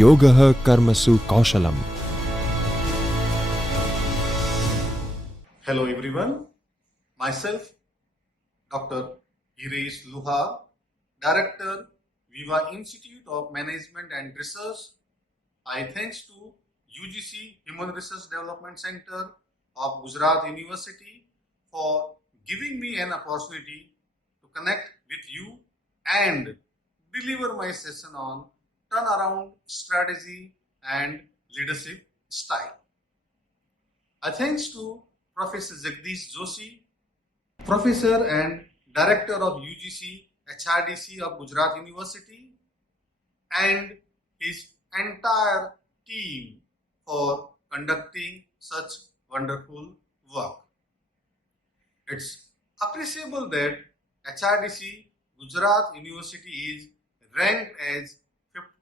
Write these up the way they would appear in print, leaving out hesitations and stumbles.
Yogah Karmasu Kaushalam. Hello everyone, myself Dr. Hiresh Luhar, Director, Viva Institute of Management and Research. I thanks to UGC Human Research Development Center of Gujarat University for giving me an opportunity to connect with you and deliver my session on turnaround strategy and leadership style. I thanks to Professor Jagdish Joshi, Professor and Director of UGC HRDC of Gujarat University, and his entire team for conducting such wonderful work. It's appreciable that HRDC Gujarat University is ranked as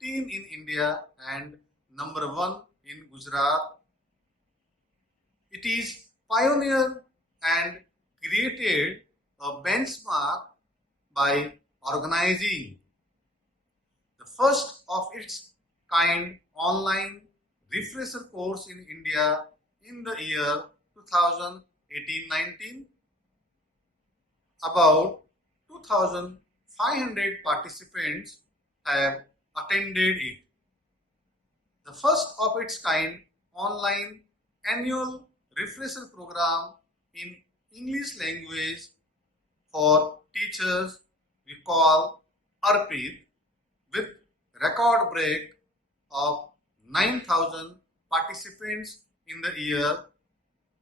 15 in India and number 1 in Gujarat. It is pioneer and created a benchmark by organizing the first of its kind online refresher course in India in the year 2018-19. About 2,500 participants have attended it. The first of its kind online annual refresher program in English language for teachers we call ARPIT, with record break of 9,000 participants in the year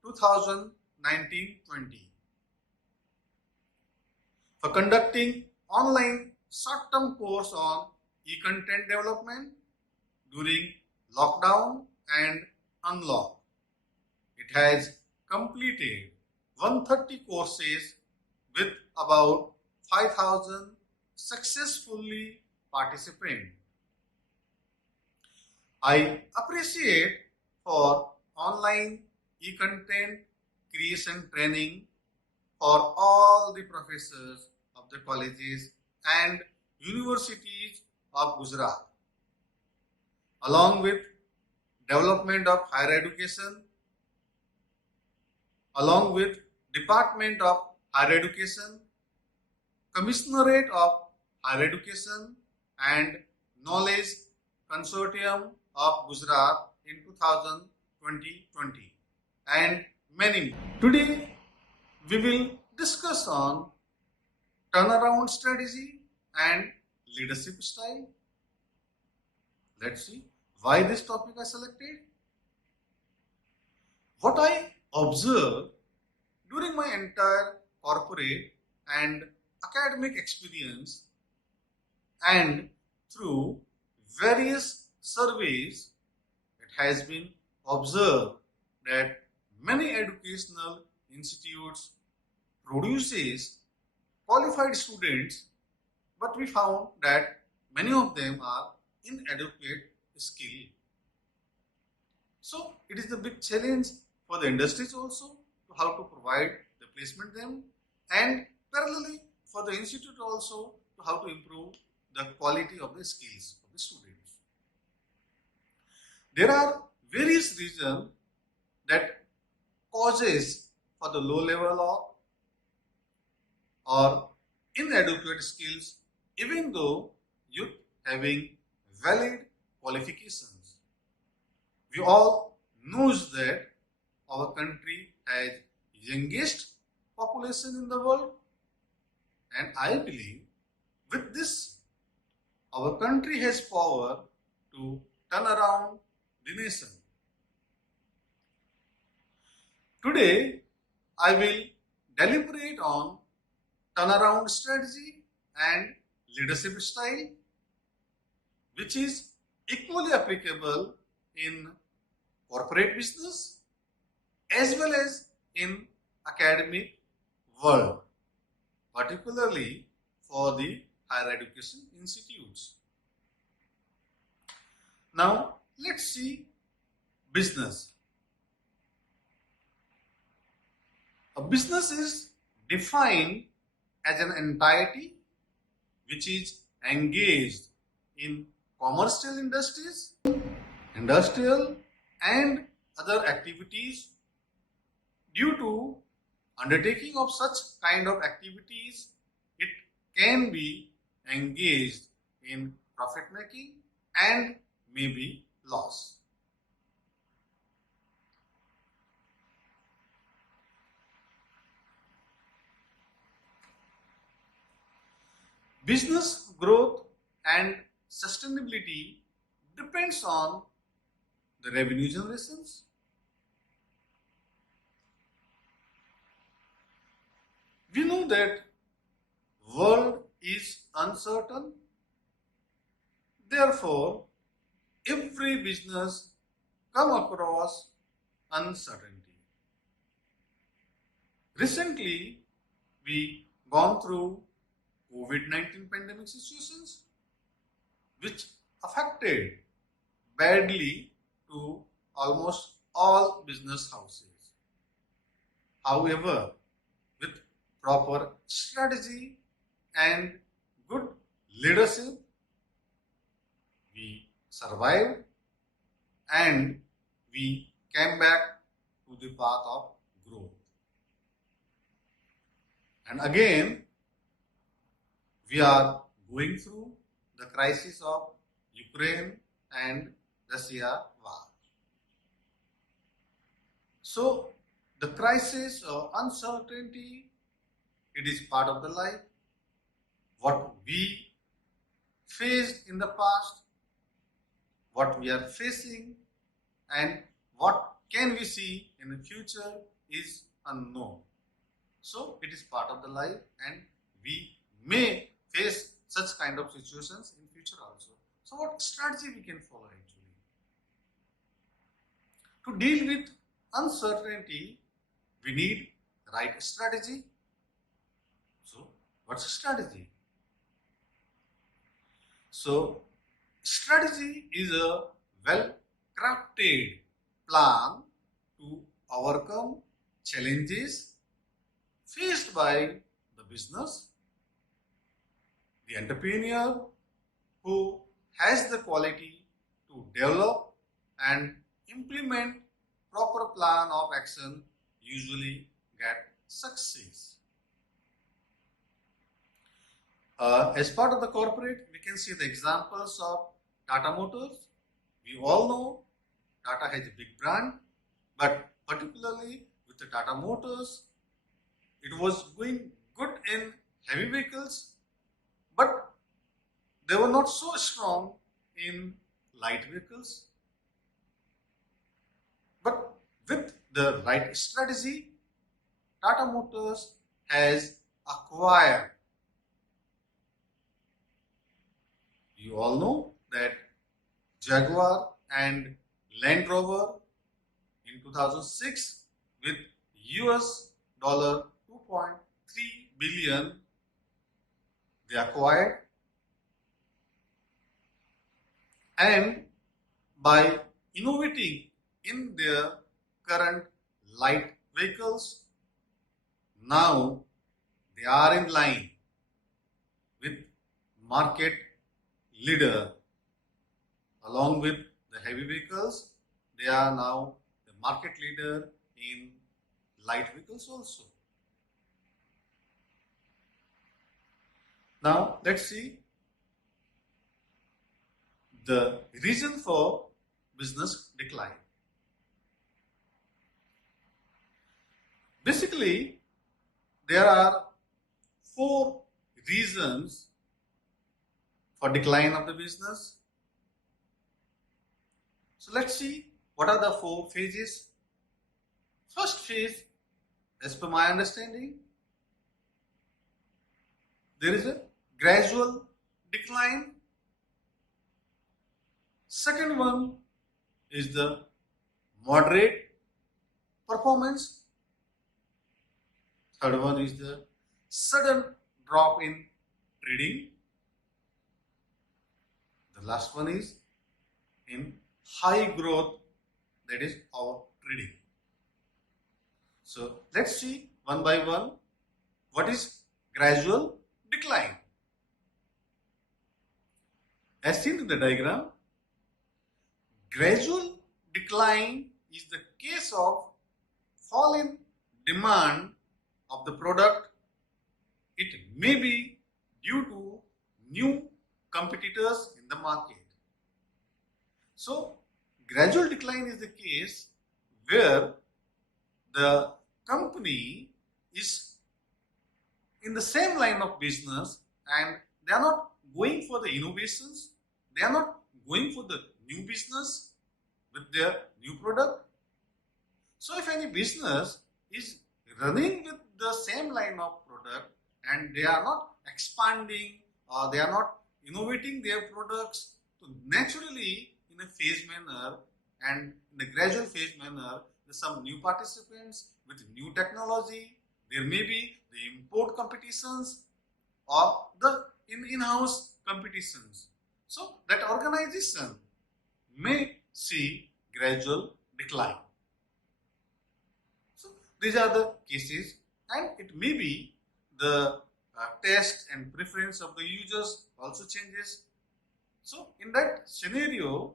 2019-20. For conducting online short-term course on e-content development during lockdown and unlock. It has completed 130 courses with about 5,000 successfully participants. I appreciate for online e-content creation training for all the professors of the colleges and universities of Gujarat, along with development of higher education, along with Department of Higher Education, Commissionerate of Higher Education, and Knowledge Consortium of Gujarat in 2020, and many more. Today we will discuss on turnaround strategy and leadership style. Let's see why this topic I selected. What I observed during my entire corporate and academic experience and through various surveys, it has been observed that many educational institutes produces qualified students, but we found that many of them are inadequate skill. So it is the big challenge for the industries also to how to provide the placement them, and parallelly for the institute also to how to improve the quality of the skills of the students. There are various reasons that causes for the low level of or inadequate skills, even though youth having valid qualifications. We all knows that our country has youngest population in the world, and I believe with this our country has power to turn around the nation. Today I will deliberate on turnaround strategy and leadership style, which is equally applicable in corporate business as well as in academic world, particularly for the higher education institutes. Now let's see business. A business is defined as an entity which is engaged in commercial industries industrial and other activities. Due to undertaking of such kind of activities, it can be engaged in profit making and maybe loss. Business growth and sustainability depends on the revenue generations. We know that world is uncertain. Therefore, every business come across uncertainty. Recently, we gone through COVID-19 pandemic situations which affected badly to almost all business houses. However, with proper strategy and good leadership, we survived and we came back to the path of growth. And again, we are going through the crisis of Ukraine and Russia war. So, the crisis or uncertainty, it is part of the life. What we faced in the past, what we are facing, and what can we see in the future is unknown. So, it is part of the life, and we may face such kind of situations in future also. So, what strategy we can follow actually? To deal with uncertainty, we need right strategy. So, what's a strategy? So, strategy is a well-crafted plan to overcome challenges faced by the business, the entrepreneur who has the quality to develop and implement proper plan of action usually get success. As part of the corporate, we can see the examples of Tata Motors. We all know Tata has a big brand, but particularly with the Tata Motors, it was going good in heavy vehicles, but they were not so strong in light vehicles. But with the right strategy, Tata Motors has acquired. You all know that Jaguar and Land Rover in 2006 with US dollar 2.3 billion they acquired, and by innovating in their current light vehicles, now they are in line with market leader. Along with the heavy vehicles, they are now the market leader in light vehicles also. Now let's see the reason for business decline. Basically, there are 4 reasons for decline of the business. So let's see what are the 4 phases. First phase, as per my understanding, there is a gradual decline. Second one is the moderate performance. Third one is the sudden drop in trading. The last one is in high growth, that is our trading. So let's see one by one what is gradual decline. As seen in the diagram, Gradual decline is the case of fall in demand of the product. It may be due to new competitors in the market. So, gradual decline is the case where the company is in the same line of business and they are not going for the innovations, they are not going for the new business with their new product. So if any business is running with the same line of product and they are not expanding or they are not innovating their products, so naturally in a phase manner and in a gradual phase manner, there's some new participants with new technology. There may be the import competitions or the in-house competitions. So that organization may see gradual decline. So these are the cases, and it may be the taste and preference of the users also changes. So in that scenario,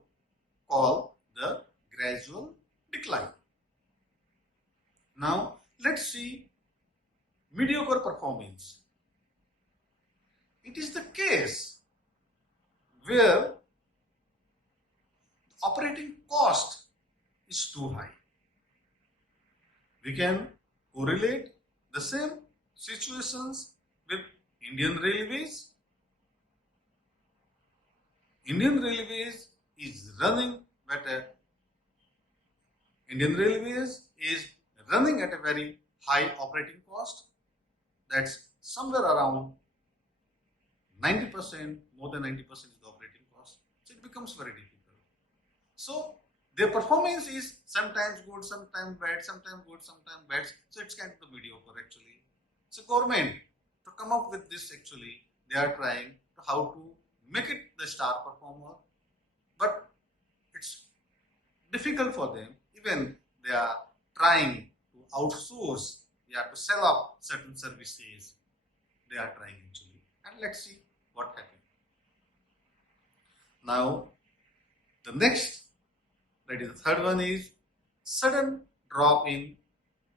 call the gradual decline. Now let's see mediocre performance. It is the case where operating cost is too high. We can correlate the same situations with Indian Railways. Indian Railways is running at a very high operating cost. That's somewhere around 90%, more than 90% is the operating cost. So it becomes very difficult. So their performance is sometimes good, sometimes bad, sometimes good, sometimes bad. So it's kind of the mediocre actually. So government to come up with this actually, they are trying to how to make it the star performer, but it's difficult for them. Even they are trying to outsource, they have to sell up certain services. They are trying actually, and let's see what happens. Now, the next, that is the third one, is sudden drop in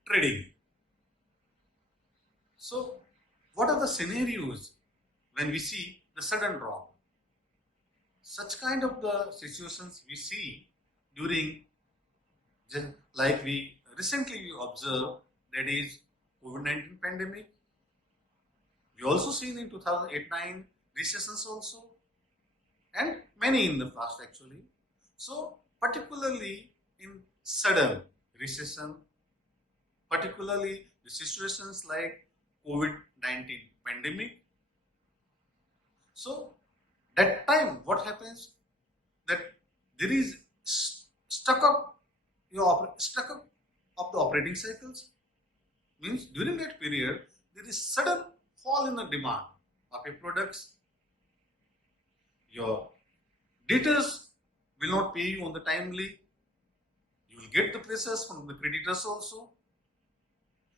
trading. So, what are the scenarios when we see the sudden drop? Such kind of the situations we see during, like we recently observed, that is COVID-19 pandemic. We also seen in 2008-9 recessions also, and many in the past actually. So particularly in sudden recession, particularly the situations like COVID-19 pandemic. So that time what happens, that there is stuck up of the operating cycles, means during that period there is sudden fall in the demand of your products. Your debtors will not pay you on the timely. You will get the pressures from the creditors also.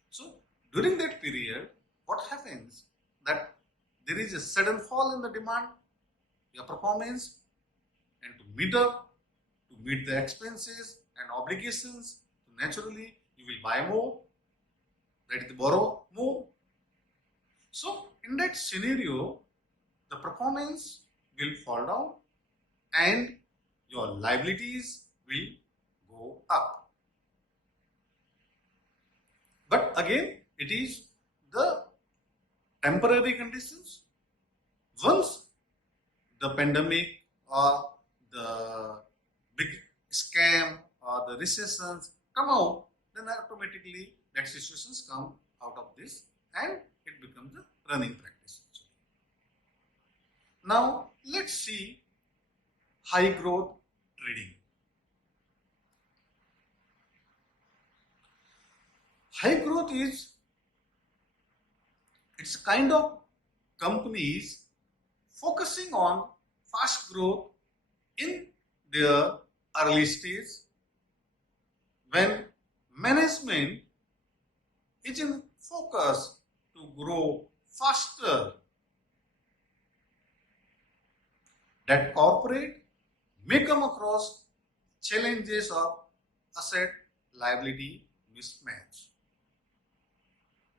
So during that period, what happens, that there is a sudden fall in the demand, your performance, and to meet the expenses and obligations, so naturally you will buy more, that is borrow more. So in that scenario, the performance will fall down and your liabilities will go up. But again, it is the temporary conditions. Once the pandemic or the big scam or the recessions come out, then automatically that situations come out of this and it becomes a running practice. Now let's see high growth trading. High growth is, it's kind of companies focusing on fast growth in their early stage, when management is in focus to grow faster. That corporate may come across challenges of asset liability mismatch.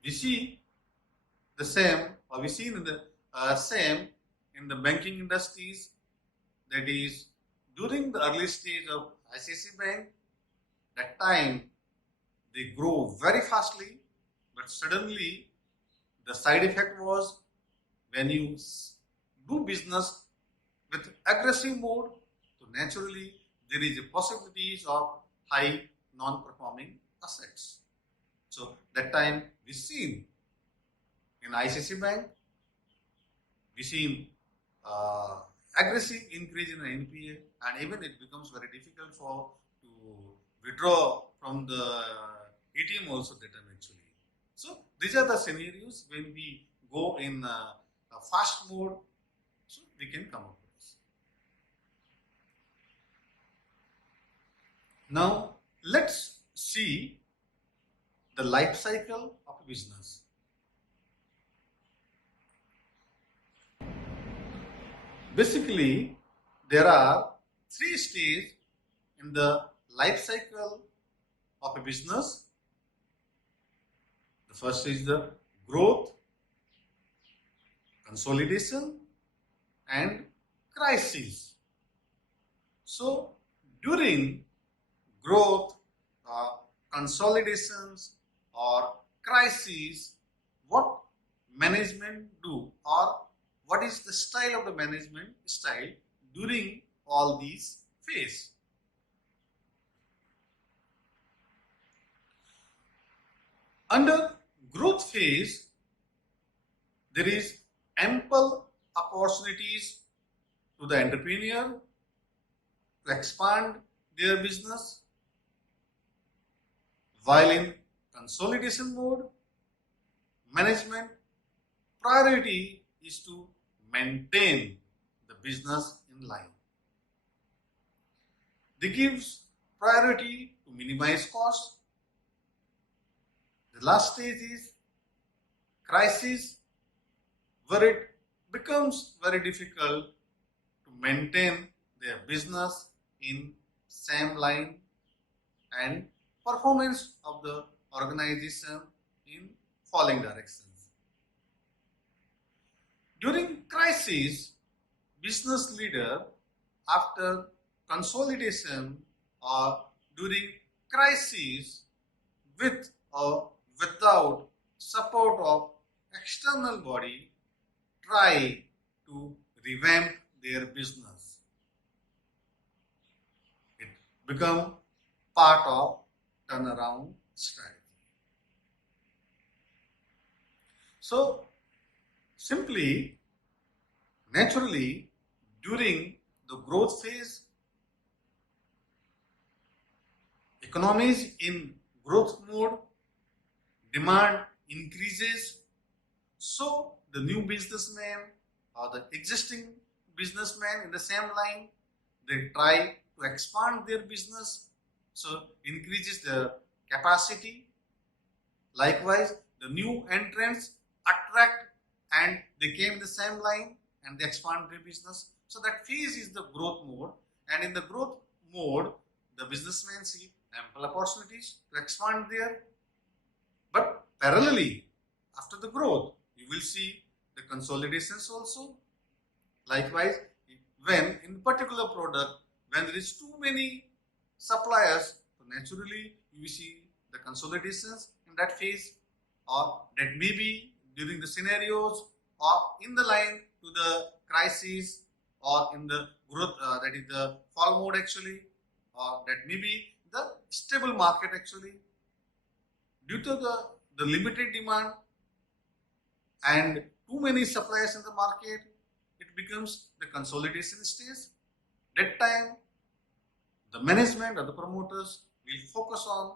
We see the same, or we see in the same in the banking industries. That is, during the early stage of ICICI Bank, that time they grow very fastly, but suddenly the side effect was when you do business with aggressive mode, so naturally there is a possibilities of high non-performing assets. So that time we seen in ICICI Bank, we seen aggressive increase in the NPA, and even it becomes very difficult for to withdraw from the ATM also that time actually. So these are the scenarios when we go in a fast mode, so we can come up with this. Now let's see the life cycle of a business. Basically, there are three stages in the life cycle of a business. The first is the growth, consolidation, and crisis. So, during growth, consolidations, or crises, what management do, or what is the style of the management style during all these phases? Under growth phase, there is ample opportunities to the entrepreneur to expand their business, while in consolidation mode, management priority is to maintain the business in line. They gives priority to minimize cost. The last stage is crisis, where it becomes very difficult to maintain their business in same line and performance of the organization in falling directions. During crisis, business leader, after consolidation or during crisis, with or without support of external body, try to revamp their business. It become part of turnaround strategy. So simply, naturally, during the growth phase, economies in growth mode, demand increases, so the new businessman or the existing businessman in the same line, they try to expand their business, so increases the capacity. Likewise, the new entrants attract and they came in the same line and they expand their business. So that phase is the growth mode, and in the growth mode, the businessmen see ample opportunities to expand there. But parallelly, after the growth, you will see the consolidations also. Likewise, when in particular product, when there is too many suppliers, so naturally you will see the consolidations in that phase, or that may be during the scenarios or in the line to the crisis or in the growth, that is the fall mode actually, or that may be the stable market actually. Due to the limited demand and too many suppliers in the market, it becomes the consolidation stage. That time, the management or the promoters will focus on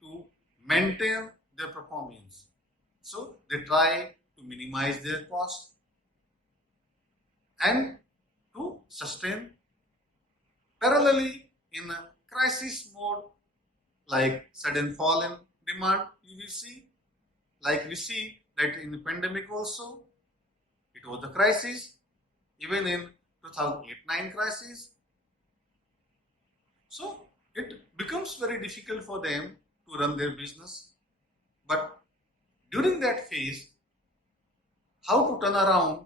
to maintain their performance. So they try to minimize their cost and to sustain. Parallelly, in a crisis mode, like sudden fall in demand, you will see, like we see that in the pandemic also, it was the crisis, even in 2008-9 crisis. So it becomes very difficult for them to run their business. But during that phase, how to turn around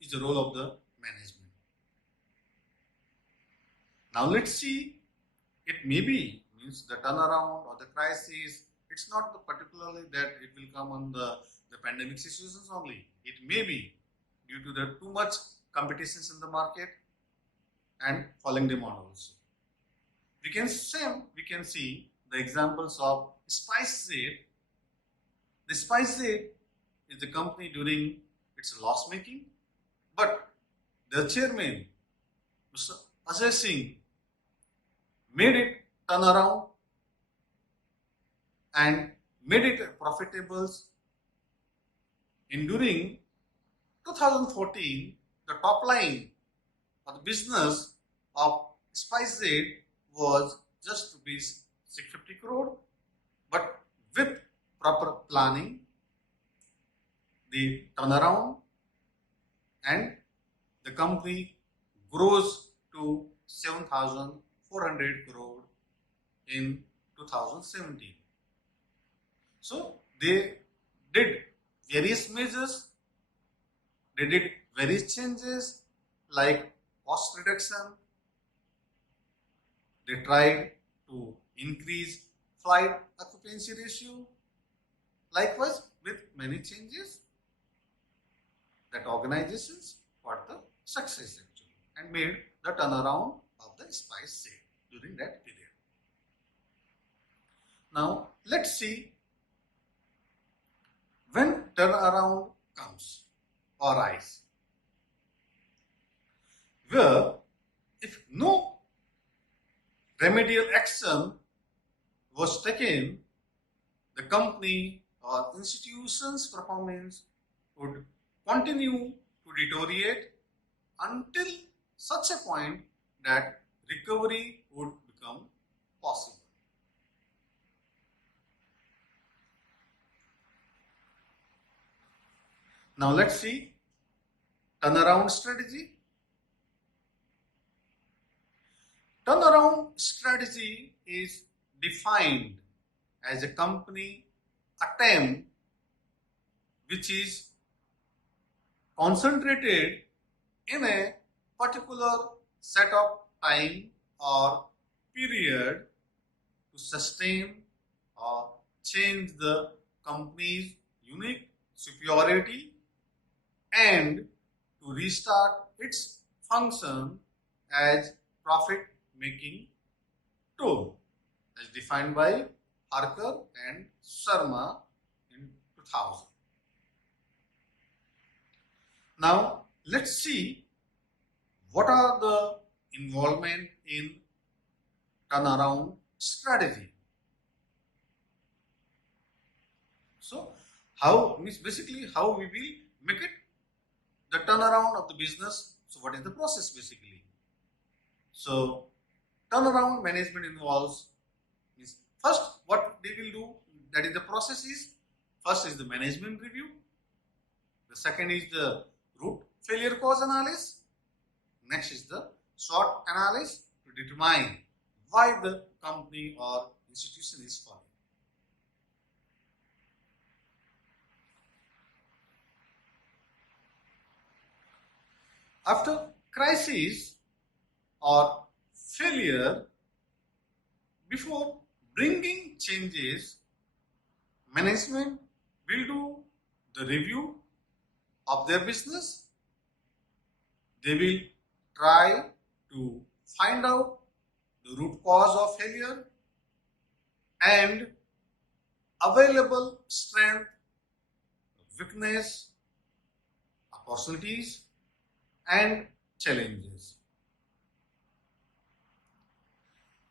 is the role of the management. Now let's see, it may be means the turnaround or the crisis, it's not particularly that it will come on the pandemic situations only. It may be due to the too much competitions in the market and falling demand also. We can see the examples of SpiceJet. The SpiceJet is the company during its loss making, but the chairman, Mr. Ajay Singh, made it turn around and made it profitable. In during 2014, the top line of the business of SpiceJet was just rupees 650 crore, but with proper planning, the turnaround, and the company grows to 7,400 crore in 2017. So they did various measures, they did various changes like cost reduction, they tried to increase flight occupancy ratio. Likewise, with many changes that organizations got the success actually and made the turnaround of the SpiceJet during that period. Now let's see when turnaround comes or rise, where if no remedial action was taken, the company or institution's performance would continue to deteriorate until such a point that recovery would become possible. Now let's see turnaround strategy. Turnaround strategy is defined as a company attempt which is concentrated in a particular set of time or period to sustain or change the company's unique superiority and to restart its function as profit making tool as defined by Harker and Sharma in 2000. Now let's see what are the involvement in turnaround strategy. So how means basically how we will make it the turnaround of the business. So what is the process basically? So turnaround management involves is first what they will do, that is the process is first is the management review, the second is the root failure cause analysis, next is the SWOT analysis to determine why the company or institution is falling. After crisis or failure, before bringing changes, management will do the review of their business. They will try to find out the root cause of failure and available strength, weakness, opportunities, and challenges.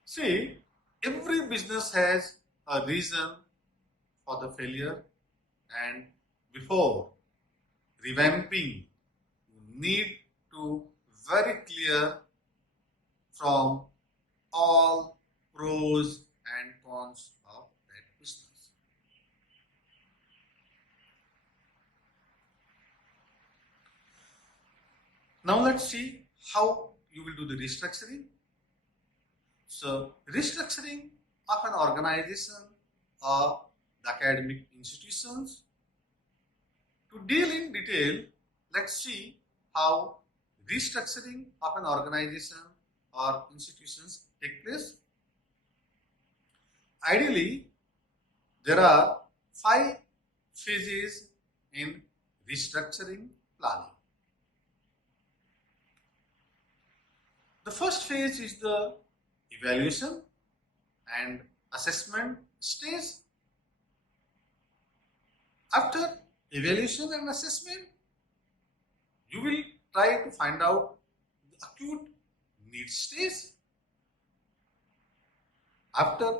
See, every business has a reason for the failure, and before revamping, you need to very clear from all pros and cons of that business. Now let's see how you will do the restructuring. So, restructuring of an organization or the academic institutions. To deal in detail, let's see how restructuring of an organization or institutions take place. Ideally, there are 5 phases in restructuring planning. The first phase is the evaluation and assessment stage. After evaluation and assessment, you will try to find out the acute needs stage. After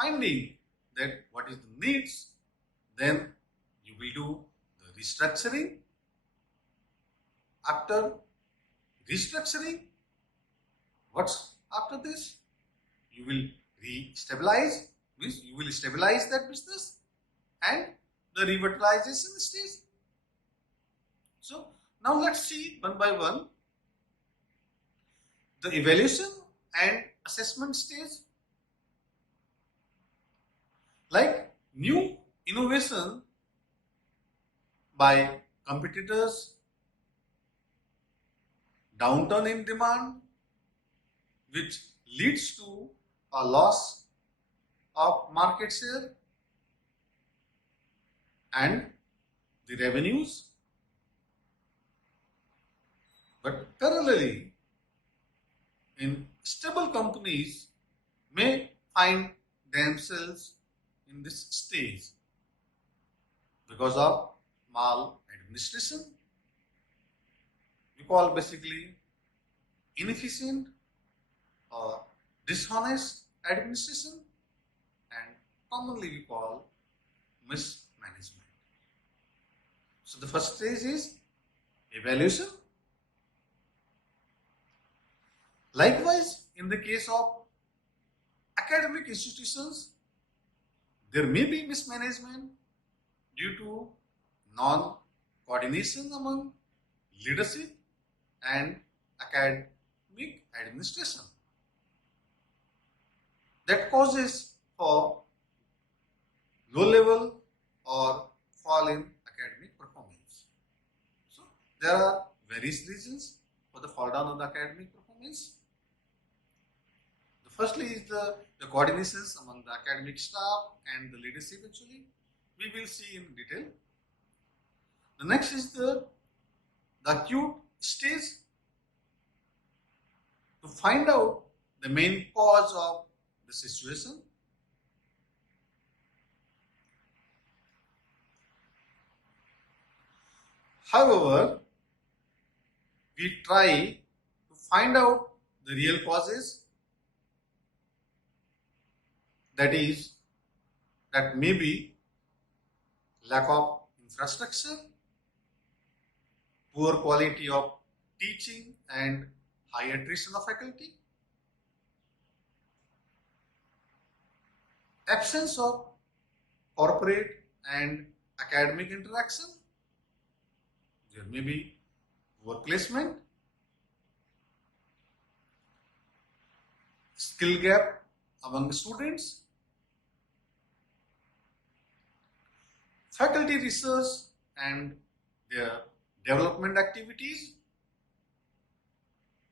finding that what is the needs, then you will do the restructuring. After restructuring, what's after this? You will re-stabilize, means you will stabilize that business, and the revitalization stage. So now let's see one by one the evaluation and assessment stage. Like new innovation by competitors, downturn in demand, which leads to a loss of market share and the revenues. But parallelly, in stable companies may find themselves in this stage because of maladministration. We call basically inefficient or dishonest administration, and commonly we call mismanagement. So the first stage is evaluation. Likewise, in the case of academic institutions, there may be mismanagement due to non-coordination among leadership and academic administration. That causes for low level or fall in academic performance. So there are various reasons for the fall down of the academic performance. The firstly is the coordinations among the academic staff and the leadership actually. We will see in detail. The next is the acute stage. To find out the main cause of the situation. However, we try to find out the real causes, that may be lack of infrastructure, poor quality of teaching and high attrition of faculty, absence of corporate and academic interaction, there may be poor placement, skill gap among students, faculty research and their development activities.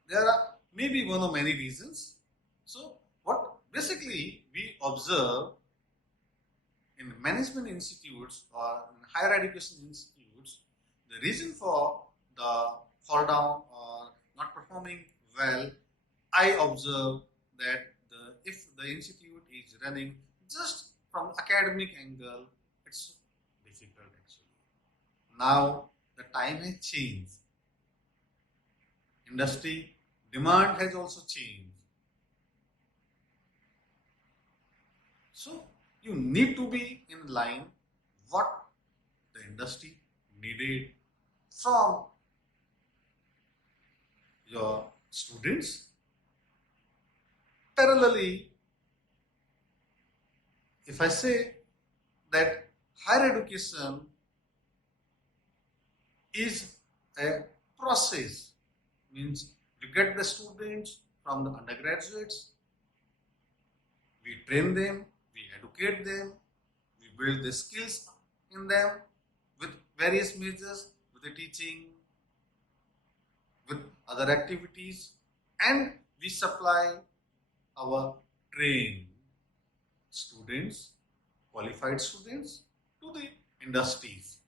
There are maybe one or many reasons. So what basically we observe in management institutes or in higher education institutes, the reason for the fall down or not performing well, I observe that if the institute is running just from academic angle, it's difficult actually. Now the time has changed. Industry demand has also changed. So you need to be in line what the industry needed from your students. Parallelly, if I say that higher education is a process, means you get the students from the undergraduates, We train them, we educate them, we build the skills in them with various measures, with the teaching, with other activities, and we supply our trained students, qualified students to the industries.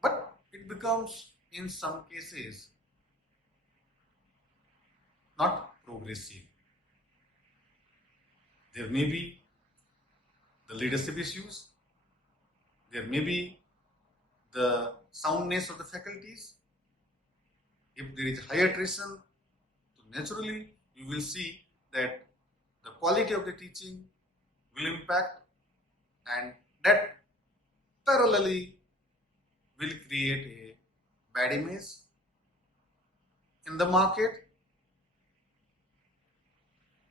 But it becomes, in some cases, not progressive. There may be the leadership issues, there may be the soundness of the faculties. If there is high attrition, so naturally you will see that the quality of the teaching will impact, and that parallelly will create a bad image in the market.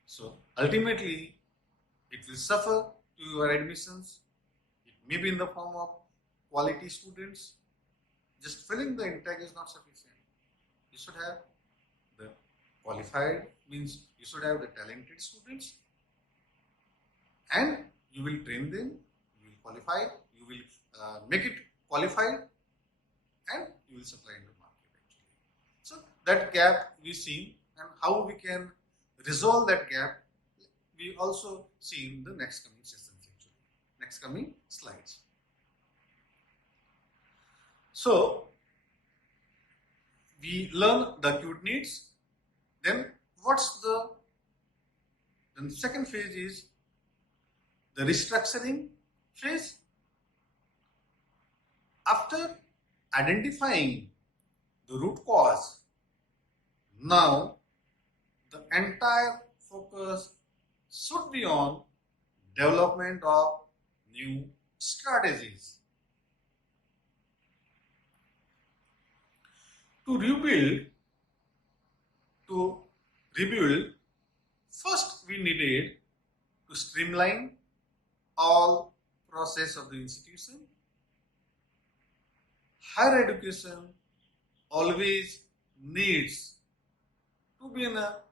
So ultimately it will suffer to your admissions. It may be in the form of quality students. Just filling the intake is not sufficient. You should have the qualified, means you should have the talented students, and you will train them, you will qualify, you will make it qualified, and you will supply in the market actually. So that gap we see, and how we can resolve that gap, we also see in the next coming sessions actually, next coming slides. So we learn the acute needs. Then the second phase is the restructuring phase. After identifying the root cause, now the entire focus should be on development of new strategies. To rebuild, first we needed to streamline all process of the institution. Higher education always needs to be in a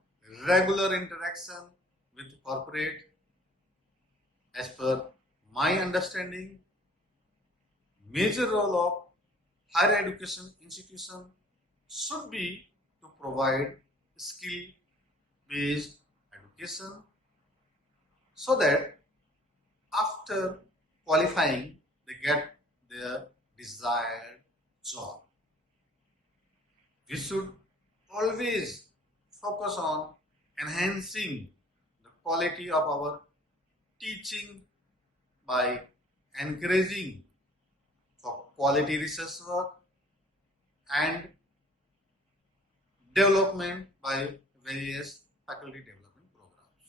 regular interaction with corporate. As per my understanding, major role of higher education institution should be to provide skill-based education, so that after qualifying they get their desired job. We should always focus on enhancing the quality of our teaching by encouraging for quality research work and development by various faculty development programs.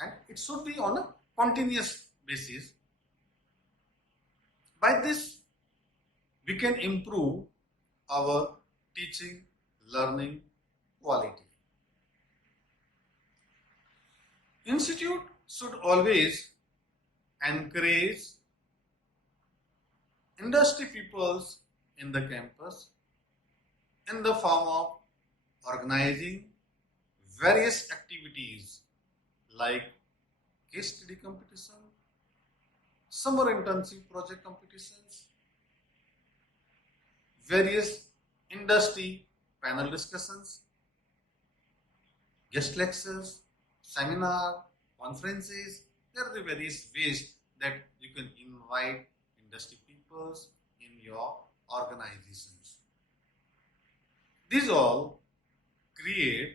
And it should be on a continuous basis. By this, we can improve our teaching, learning quality. Institute should always encourage industry peoples in the campus in the form of organizing various activities like case study competition, summer internship project competitions, various industry panel discussions, guest lectures, seminar, conferences. There are the various ways that you can invite industry peoples in your organizations. These all creates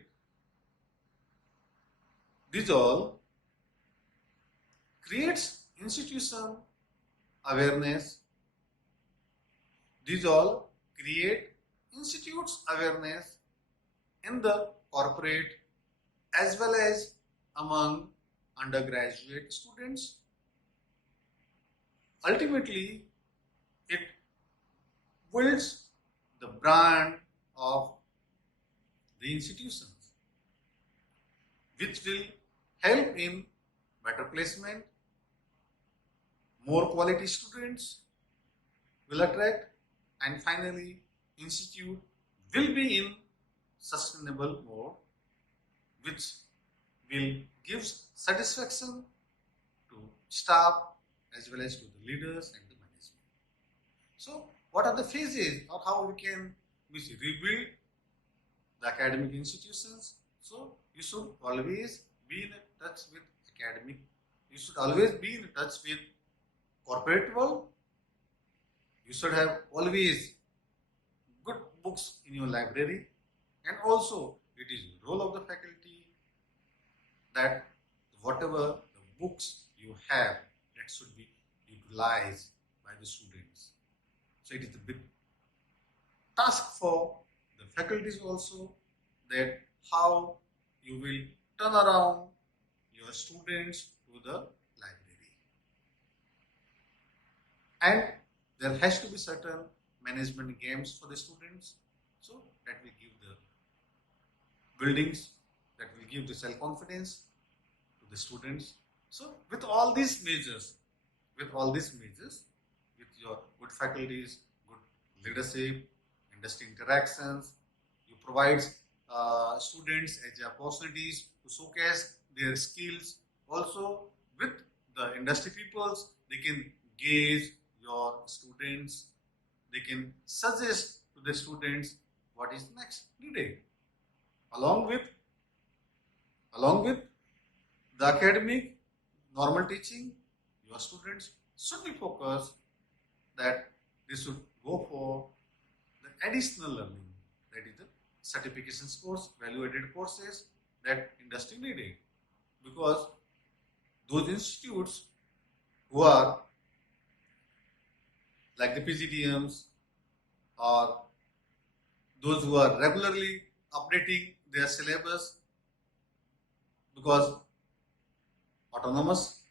institution awareness. These all create institutes awareness in the corporate as well as among undergraduate students. Ultimately, it builds the brand of the institutions, which will help in better placement, more quality students will attract, and finally institute will be in sustainable mode, which will give satisfaction to staff as well as to the leaders and the management. So what are the phases or how we can rebuild the academic institutions? So you should always be in touch with academic. You should always be in touch with corporate world. You should have always good books in your library, and also it is the role of the faculty that whatever the books you have, that should be utilized by the students. So it is a big task for the faculties also, that how you will turn around your students to the library. And there has to be certain management games for the students, so that will give the buildings, that will give the self-confidence to the students. So with all these measures, with your good faculties, good leadership, industry interactions, you provide students as opportunities to showcase their skills. Also with the industry peoples, they can gauge your students, they can suggest to the students what is next needed. Along with the academic normal teaching, your students should be focused that they should go for the additional learning, that is the certification course, value-added courses that industry needed. Because those institutes who are like the PGDMs or those who are regularly updating their syllabus, because autonomous,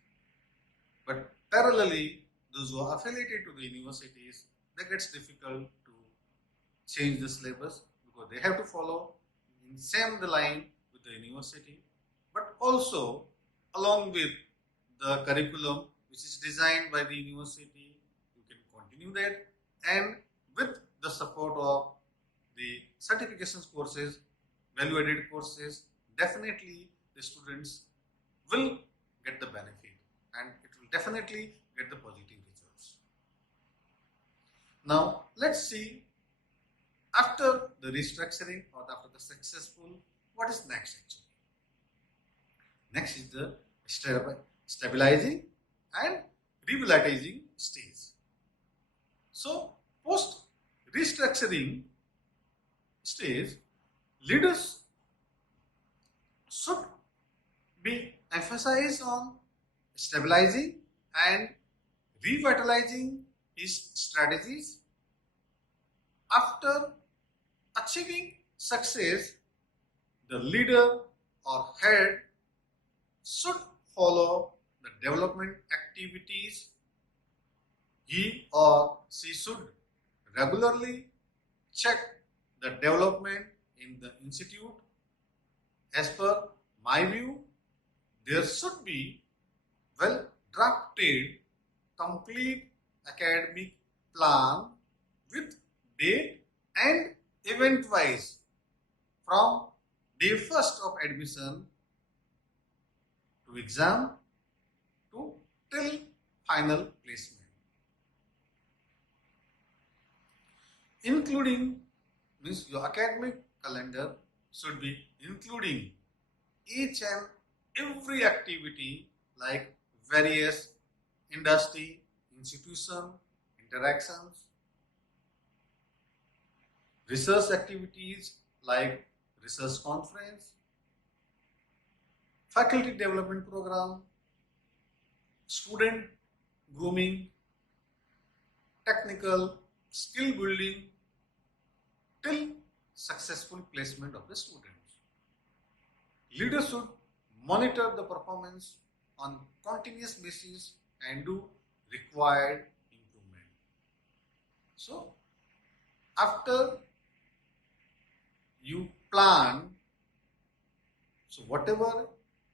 but parallelly those who are affiliated to the universities, that gets difficult to change the syllabus because they have to follow in same the line with the university, but also along with the curriculum which is designed by the university, you can continue that, and with the support of the certifications courses, value-added courses, definitely the students will get the benefit and it will definitely get the positive results. Now let's see, after the restructuring or after the successful, what is next actually? Next is the stabilizing and revitalizing stage. So post restructuring stage, leaders should be emphasized on stabilizing and revitalizing his strategies. After achieving success, the leader or head should follow the development activities. He or she should regularly check the development in the institute. As per my view, there should be well drafted complete academic plan with date and event wise from day first of admission to exam to till final placement, including means your academic calendar should be including each and every activity like various industry, institution, interactions, research activities like research conference, faculty development program, student grooming, technical skill building till successful placement of the students. Leaders should monitor the performance on continuous basis and do required improvement. So after you plan, so whatever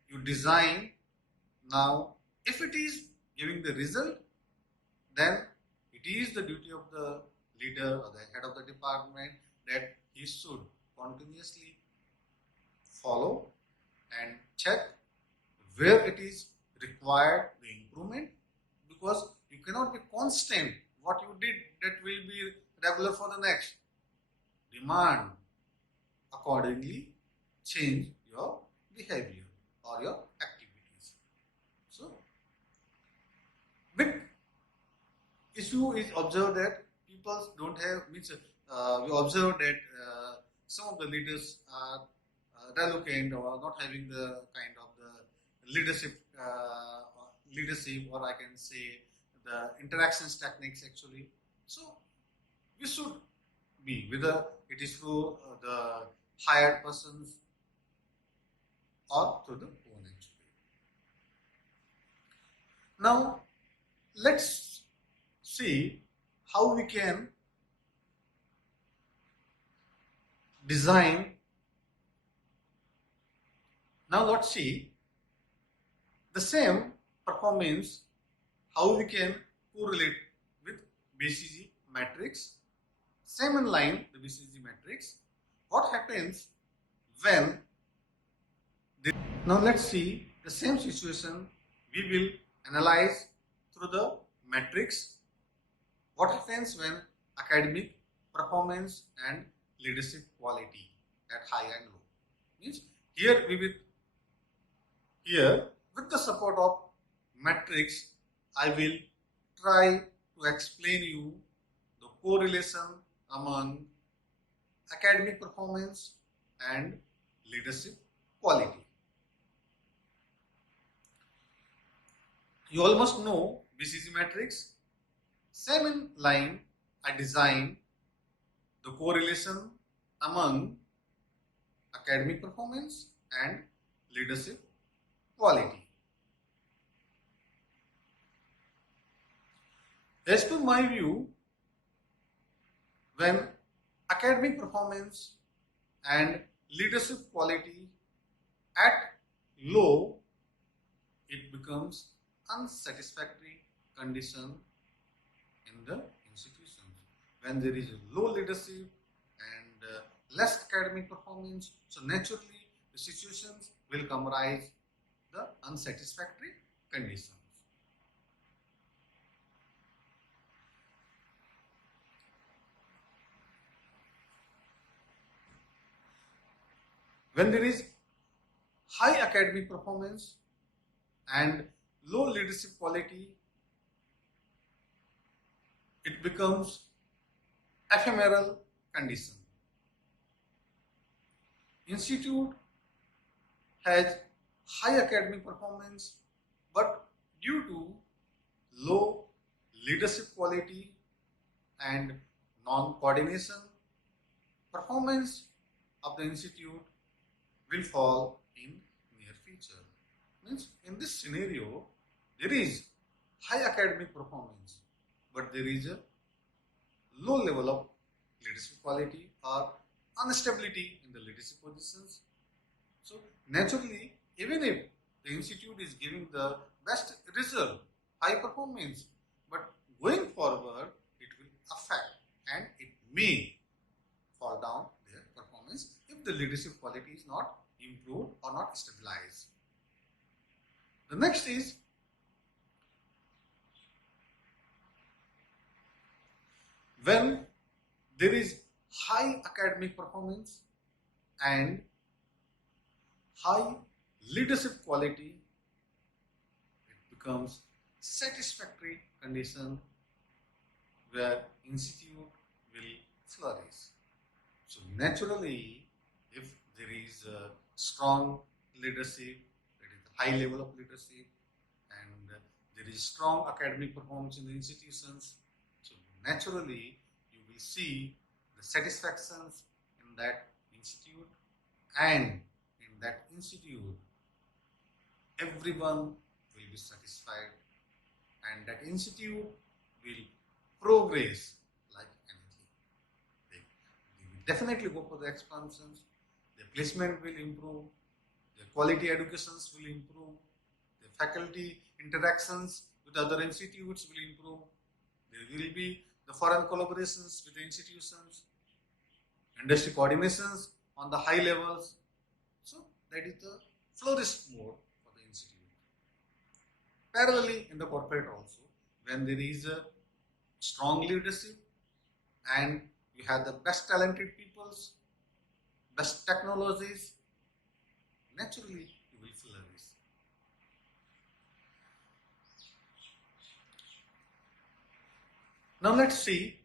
you design, now if it is giving the result, then it is the duty of the leader or the head of the department that he should continuously follow and check where it is required the improvement, because you cannot be constant. What you did, that will be regular for the next. Demand accordingly, change your behavior or your activities. So big issue is observed that people don't have, means we observe that some of the leaders are reluctant or not having the kind of the leadership, or I can say the interactions techniques actually. So we should be, whether it is through the hired persons or through the own actually. Now let's see how we can design. Now let's see the same performance, how we can correlate with BCG matrix. Same in line, the BCG matrix. What happens when now let's see the same situation we will analyze through the matrix. What happens when academic performance and leadership quality at high and low? Means here with the support of matrix, I will try to explain you the correlation among academic performance and leadership quality. You all must know BCG matrix. Same in line, I design the correlation among academic performance and leadership quality. As per my view, when academic performance and leadership quality at low, it becomes unsatisfactory condition in the institutions. When there is low leadership and less academic performance, so naturally the situations will comprise the unsatisfactory conditions. When there is high academic performance and low leadership quality, it becomes ephemeral condition. Institute has high academic performance, but due to low leadership quality and non-coordination, performance of the institute will fall in near future. Means in this scenario, there is high academic performance, but there is a low level of leadership quality or instability in the leadership positions. So naturally, even if the institute is giving the best result, high performance, but going forward, it will affect and it may fall down their performance if the leadership quality is not improved or not stabilized. The next is when there is high academic performance and high leadership quality, it becomes satisfactory condition where institute will flourish. So naturally, if there is a strong leadership, that is high level of leadership, and there is strong academic performance in the institutions, so naturally you will see the satisfactions in that institute, and in that institute everyone will be satisfied, and that institute will progress like anything. They will definitely go for the expansions, the placement will improve, the quality educations will improve, the faculty interactions with other institutes will improve, there will be the foreign collaborations with the institutions, industry coordinations on the high levels. So that is the flourish mode for the institute. Parallelly, in the corporate also, when there is a strong leadership and you have the best talented peoples, best technologies, naturally you will flourish. Now let's see,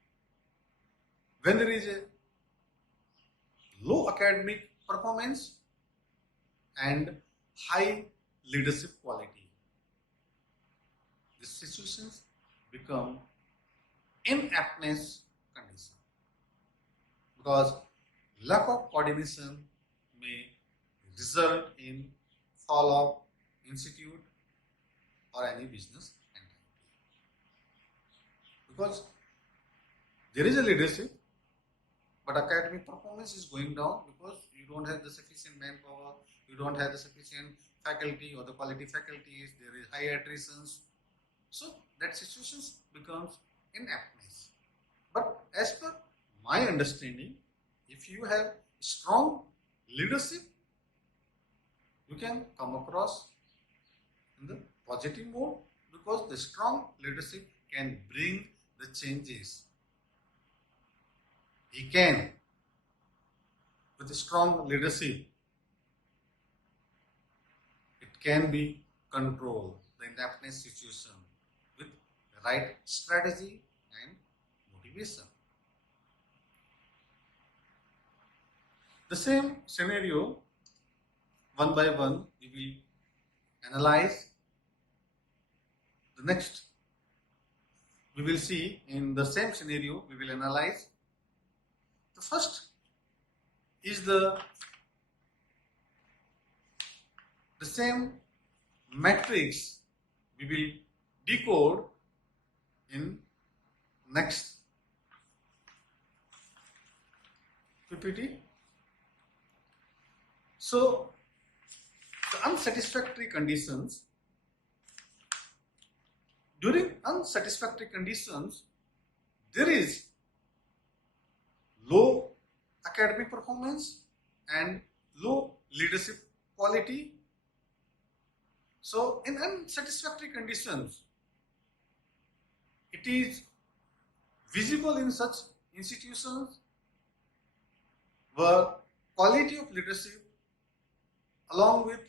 when there is a low academic performance and high leadership quality, these situations become inaptness condition, because lack of coordination may result in fall of institute or any business entity. Because there is a leadership, but academic performance is going down because you don't have the sufficient manpower, you don't have the sufficient faculty or the quality faculties, there is high attrition. So that situation becomes inaptness. But as per my understanding, if you have strong leadership, you can come across in the positive mode, because the strong leadership can bring the changes. He can, with a strong leadership, it can be controlled the inaptness situation with the right strategy and motivation. The same scenario, one by one, we will analyze. The next, we will see in the same scenario, we will analyze. The first is the same matrix we will decode in next PPT. So the unsatisfactory conditions. During unsatisfactory conditions, there is low academic performance and low leadership quality. So in unsatisfactory conditions, it is visible in such institutions where quality of leadership along with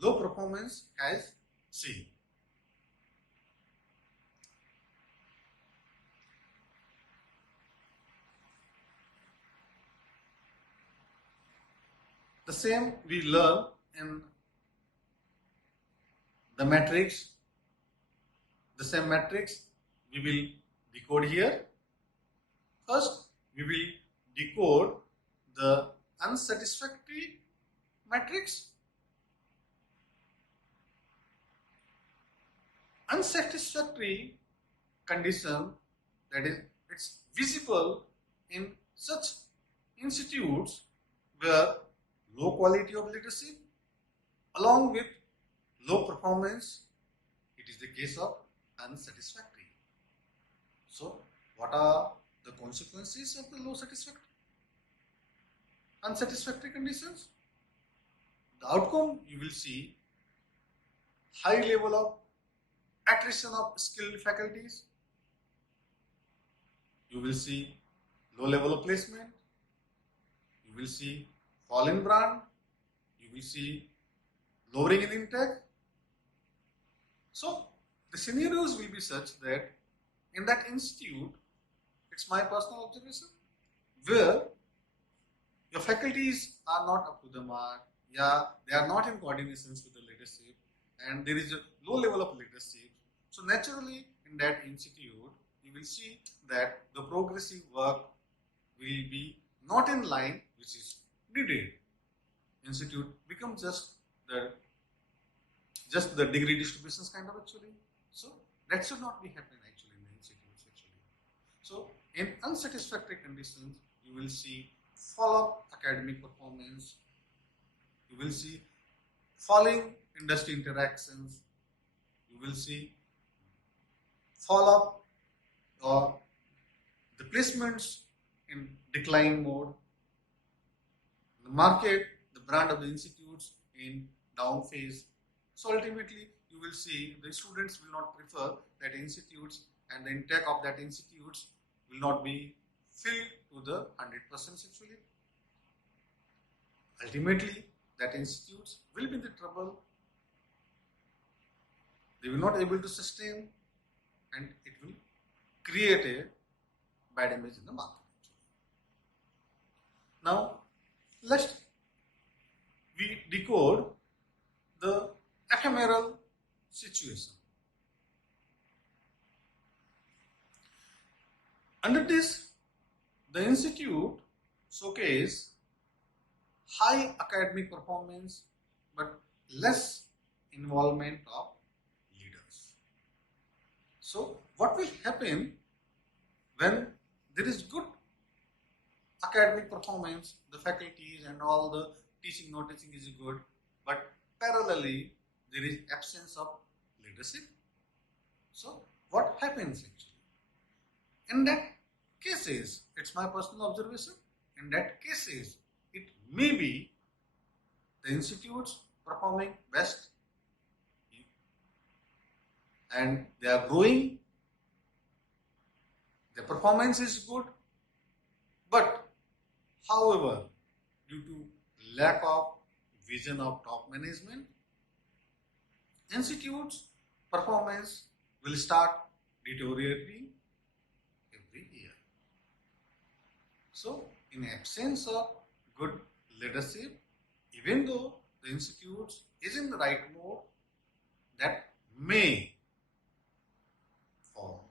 low performance has seen. The same we learn in the matrix. The same matrix we will decode here. First, we will decode the unsatisfactory matrix. Unsatisfactory condition, that is, it's visible in such institutes where low quality of leadership along with low performance, it is the case of unsatisfactory. So what are the consequences of the low unsatisfactory conditions? The outcome, you will see high level of attrition of skilled faculties. You will see low level of placement. You will see fall in brand. You will see lowering in intake. So the scenarios will be such that in that institute, it's my personal observation, where your faculties are not up to the mark, yeah, they are not in coordinations with the leadership, and there is a low level of leadership. So naturally, in that institute, you will see that the progressive work will be not in line which is needed. Institute becomes just the degree distributions kind of actually. So that should not be happening actually in the institutes actually. So in unsatisfactory conditions, you will see fall of academic performance. You will see falling industry interactions. You will see fall of or the placements in decline mode. The market, the brand of the institutes in down phase. So ultimately, you will see the students will not prefer that institutes, and the intake of that institutes will not be filled to the 100% actually. Ultimately, that institutes will be in the trouble. They will not able to sustain, and it will create a bad image in the market. Now, let's we decode the ephemeral situation. Under this, the institute showcase high academic performance but less involvement of leaders. So, what will happen when there is good academic performance, the faculties and all the teaching noticing is good, but parallelly there is absence of leadership? So, what happens actually? In that cases, it's my personal observation, in that cases, it may be the institutes performing best and they are growing, the performance is good, but however, due to lack of vision of top management, institutes performance will start deteriorating every year. So, in absence of good leadership, even though the institutes is in the right mode, that may fall.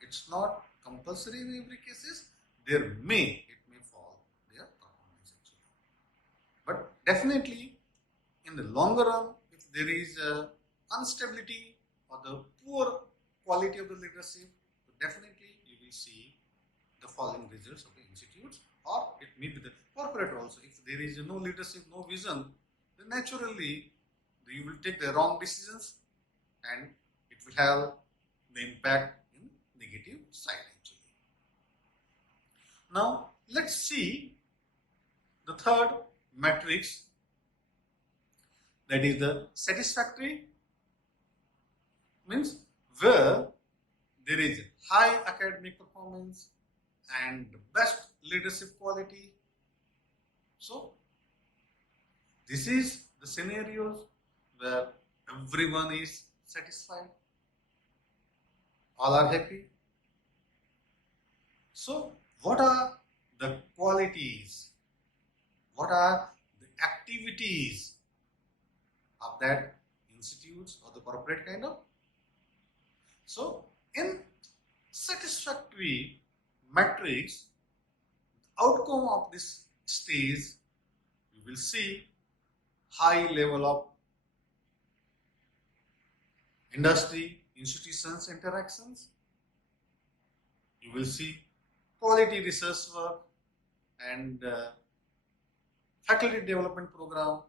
It's not compulsory in every cases. It may fall their performance actually. But definitely, in the longer run, if there is instability or the poor quality of the leadership, definitely you will see the falling results of the institutes, or it may be the corporate also. If there is no leadership, no vision, then naturally you will take the wrong decisions and it will have the impact in negative side actually. Now let's see the third matrix, that is the satisfactory, means where there is high academic performance and best leadership quality. So this is the scenarios where everyone is satisfied, all are happy. So what are the qualities, what are the activities of that institutes or the corporate kind of? So in satisfactory matrix, outcome of this stage, you will see high level of industry institutions interactions. You will see quality research work and faculty development program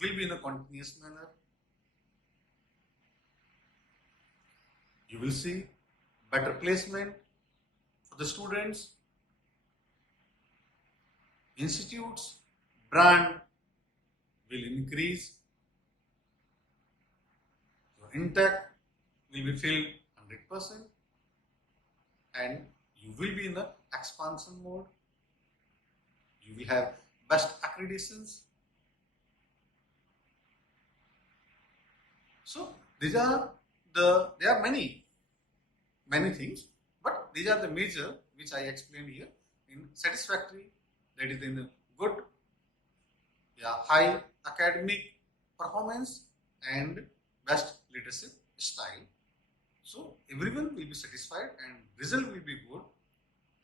will be in a continuous manner. You will see better placement for the students. Institutes brand will increase. Your intake will be filled 100%, and you will be in the expansion mode. You will have best accreditations. So these are there are many things, but these are the major which I explained here. In satisfactory, that is in good, high academic performance and best leadership style. So everyone will be satisfied and result will be good,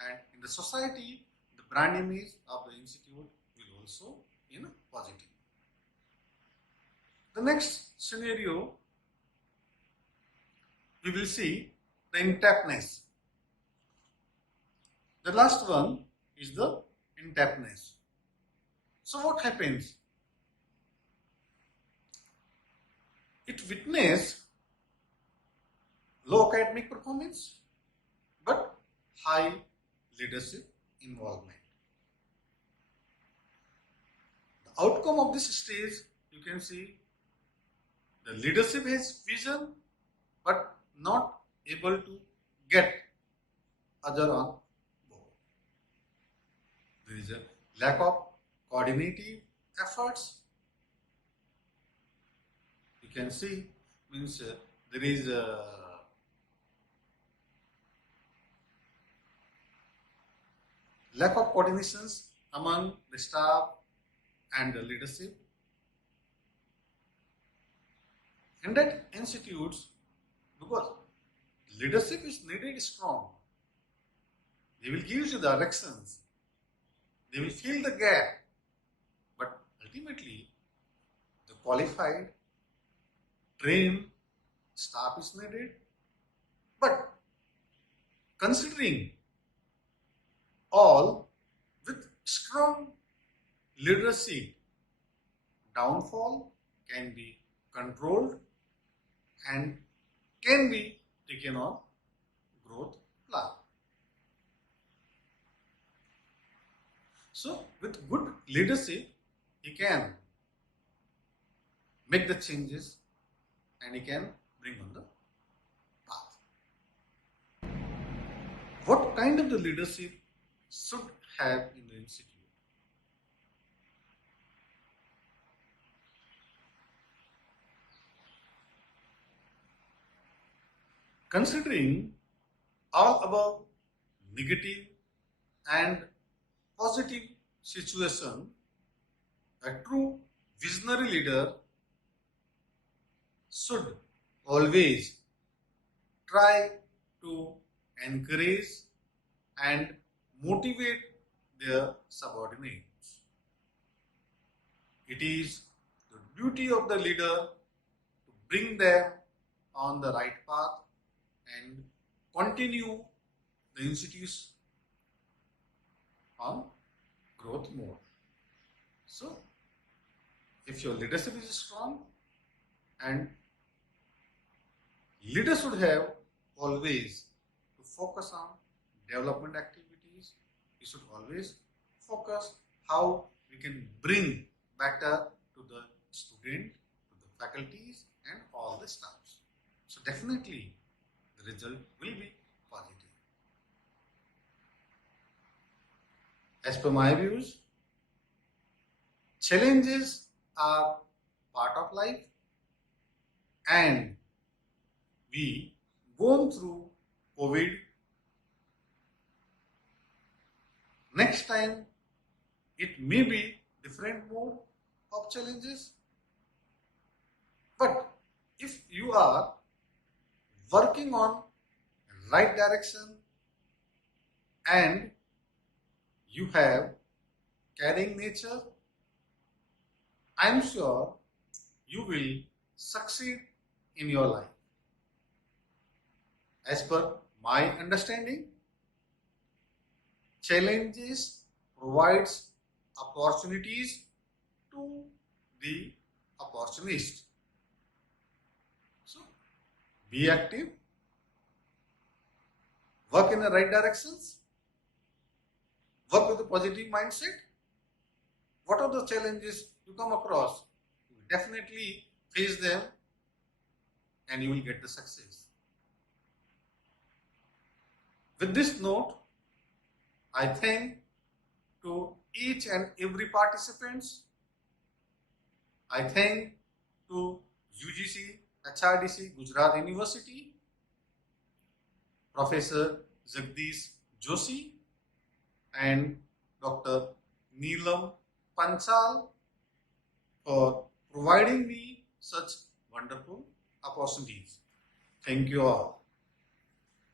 and in the society the brand image of the institute will also in positive. The next scenario we will see the intaptness. The last one is the intaptness. So what happens? It witness low academic performance but high leadership involvement. The outcome of this stage, you can see The leadership has vision but not able to get other on board. There is a lack of coordinative efforts. You can see means there is a lack of coordinations among the staff and the leadership. And at institutes, because leadership is needed strong, they will give you the directions, they will fill the gap, but ultimately the qualified, trained staff is needed. But considering all with strong leadership, downfall can be controlled and can be taken on growth plan. So with good leadership, he can make the changes and he can bring on the path. What kind of the leadership should have in the institute? Considering all above negative and positive situation, a true visionary leader should always try to encourage and motivate their subordinates. It is the duty of the leader to bring them on the right path and continue the institute on growth mode. So, if your leadership is strong, and leaders should have always to focus on development activities, we should always focus how we can bring better to the student, to the faculties and all the staffs. So definitely the result will be positive. As per my views, challenges are part of life and we gone through COVID. Next time it may be different mode of challenges, but if you are working on right direction and you have caring nature, I am sure you will succeed in your life. As per my understanding, challenges provides opportunities to the opportunist. So, be active, work in the right directions, work with a positive mindset. What are the challenges you come across? You will definitely face them and you will get the success. With this note, I thank to each and every participants. I thank to UGC, HRDC, Gujarat University, Professor Jagdish Joshi and Dr. Neelam Panchal for providing me such wonderful opportunities. Thank you all.